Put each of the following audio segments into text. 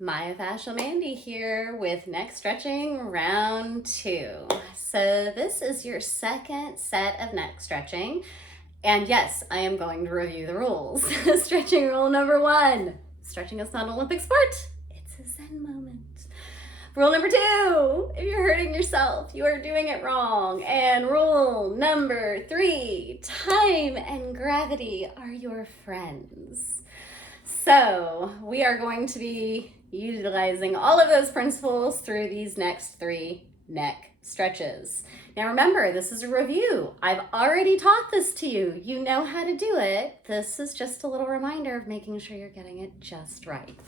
Myofascial Mandy here with neck stretching round 2. So this is your second set of neck stretching. And yes, I am going to review the rules. Stretching rule number 1. Stretching is not an Olympic sport. It's a Zen moment. Rule number 2, if you're hurting yourself, you are doing it wrong. And rule number 3, time and gravity are your friends. So we are going to be utilizing all of those principles through these next 3 neck stretches. Now remember, this is a review. I've already taught this to you. You know how to do it. This is just a little reminder of making sure you're getting it just right.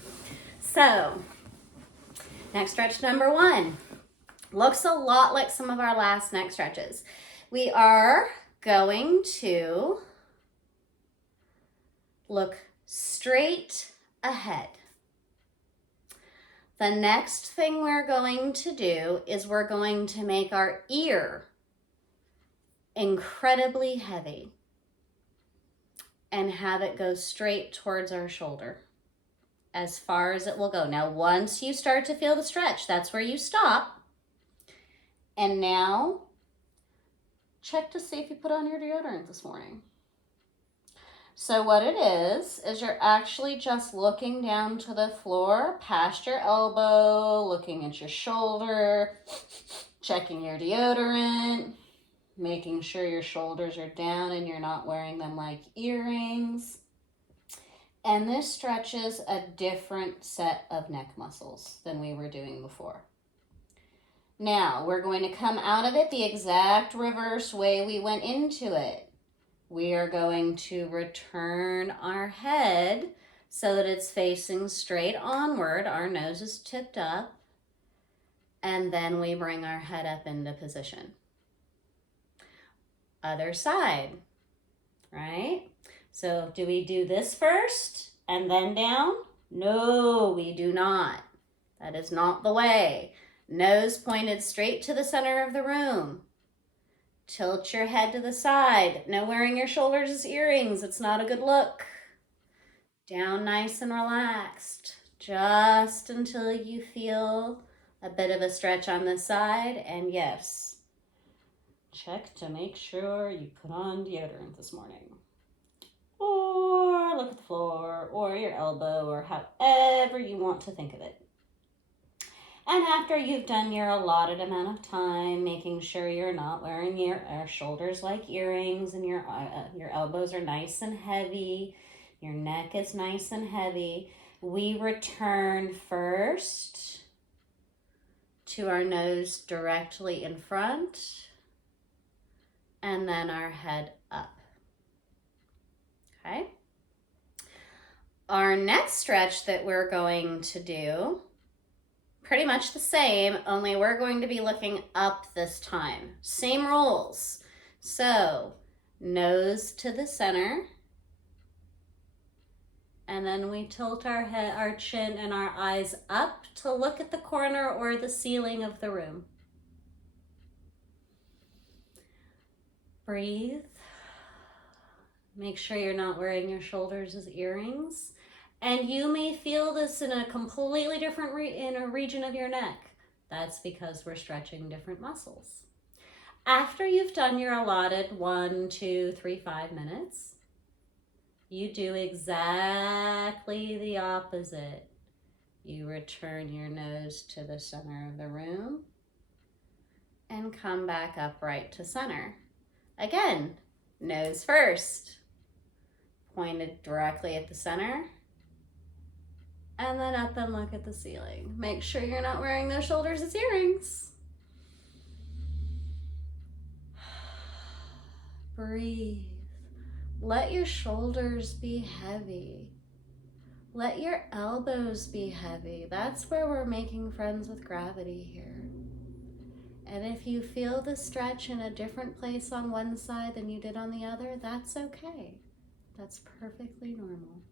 So, neck stretch number 1 looks a lot like some of our last neck stretches. We are going to look straight ahead. The next thing we're going to do is we're going to make our ear incredibly heavy and have it go straight towards our shoulder as far as it will go. Now, once you start to feel the stretch, that's where you stop. And now, check to see if you put on your deodorant this morning. So what it is you're actually just looking down to the floor, past your elbow, looking at your shoulder, checking your deodorant, making sure your shoulders are down and you're not wearing them like earrings. And this stretches a different set of neck muscles than we were doing before. Now, we're going to come out of it the exact reverse way we went into it. We are going to return our head so that it's facing straight onward. Our nose is tipped up. And then we bring our head up into position. Other side, right? So do we do this first and then down? No, we do not. That is not the way. Nose pointed straight to the center of the room. Tilt your head to the side. No wearing your shoulders as earrings. It's not a good look. Down nice and relaxed. Just until you feel a bit of a stretch on this side. And yes, check to make sure you put on deodorant this morning. Or look at the floor or your elbow or however you want to think of it. And after you've done your allotted amount of time, making sure you're not wearing your shoulders like earrings and your elbows are nice and heavy, your neck is nice and heavy, we return first to our nose directly in front and then our head up. Okay? Our next stretch that we're going to do, pretty much the same, only we're going to be looking up this time. Same rules. So, nose to the center. And then we tilt our head, our chin, and our eyes up to look at the corner or the ceiling of the room. Breathe. Make sure you're not wearing your shoulders as earrings. And you may feel this in a completely different region of your neck. That's because we're stretching different muscles. After you've done your allotted 1, 2, 3, 5 minutes, you do exactly the opposite. You return your nose to the center of the room and come back upright to center. Again, nose first, pointed directly at the center. And then up and look at the ceiling. Make sure you're not wearing those shoulders as earrings. Breathe. Let your shoulders be heavy. Let your elbows be heavy. That's where we're making friends with gravity here. And if you feel the stretch in a different place on one side than you did on the other, that's okay. That's perfectly normal.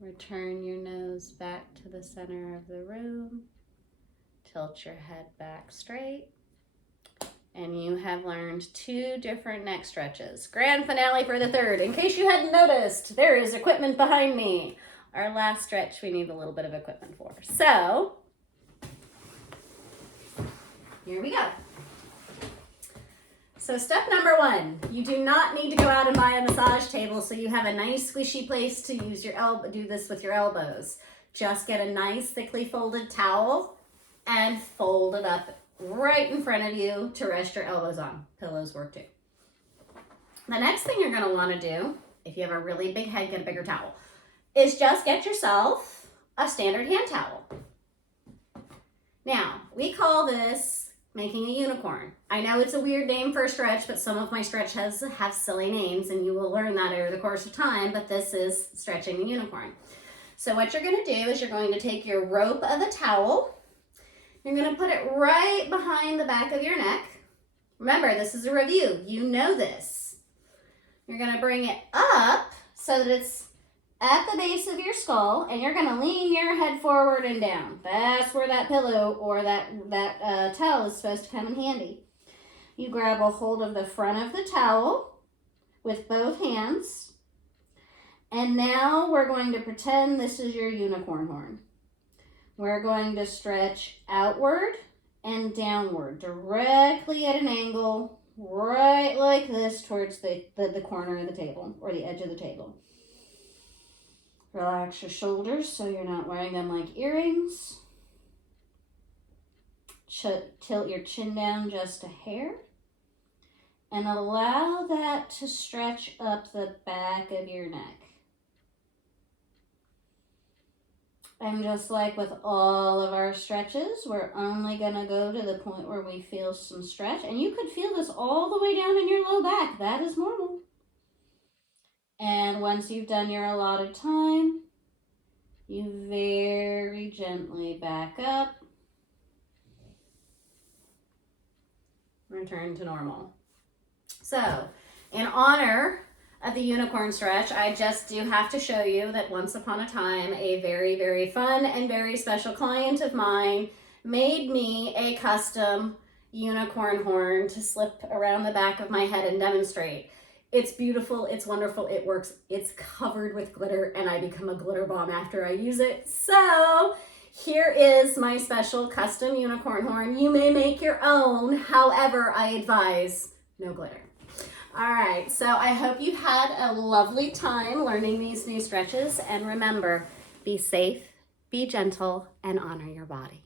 Return your nose back to the center of the room. Tilt your head back straight. And you have learned 2 different neck stretches. Grand finale for the 3rd. In case you hadn't noticed, there is equipment behind me. our last stretch we need a little bit of equipment for. So, here we go. So step number 1, you do not need to go out and buy a massage table so you have a nice squishy place to use your do this with your elbows. Just get a nice thickly folded towel and fold it up right in front of you to rest your elbows on. Pillows work too. The next thing you're going to want to do, if you have a really big head, get a bigger towel, is just get yourself a standard hand towel. Now, we call this making a unicorn. I know it's a weird name for a stretch, but some of my stretches have silly names, and you will learn that over the course of time, but this is stretching the unicorn. So what you're going to do is you're going to take your rope of a towel, you're going to put it right behind the back of your neck. Remember, this is a review. You know this. You're going to bring it up so that it's at the base of your skull, and you're going to lean your head forward and down. That's where that pillow or that towel is supposed to come in handy. You grab a hold of the front of the towel with both hands, and now we're going to pretend this is your unicorn horn. We're going to stretch outward and downward, directly at an angle, right like this towards the corner of the table or the edge of the table. Relax your shoulders so you're not wearing them like earrings. Tilt your chin down just a hair. And allow that to stretch up the back of your neck. And just like with all of our stretches, we're only going to go to the point where we feel some stretch. And you could feel this all the way down in your low back. That is normal. And once you've done your allotted time, you very gently back up. Return to normal. So, in honor of the unicorn stretch, I just do have to show you that once upon a time, a very, very fun and very special client of mine made me a custom unicorn horn to slip around the back of my head and demonstrate. It's beautiful, it's wonderful, it works, it's covered with glitter, and I become a glitter bomb after I use it. So, here is my special custom unicorn horn. You may make your own, however, I advise no glitter. All right, so I hope you had a lovely time learning these new stretches, and remember, be safe, be gentle, and honor your body.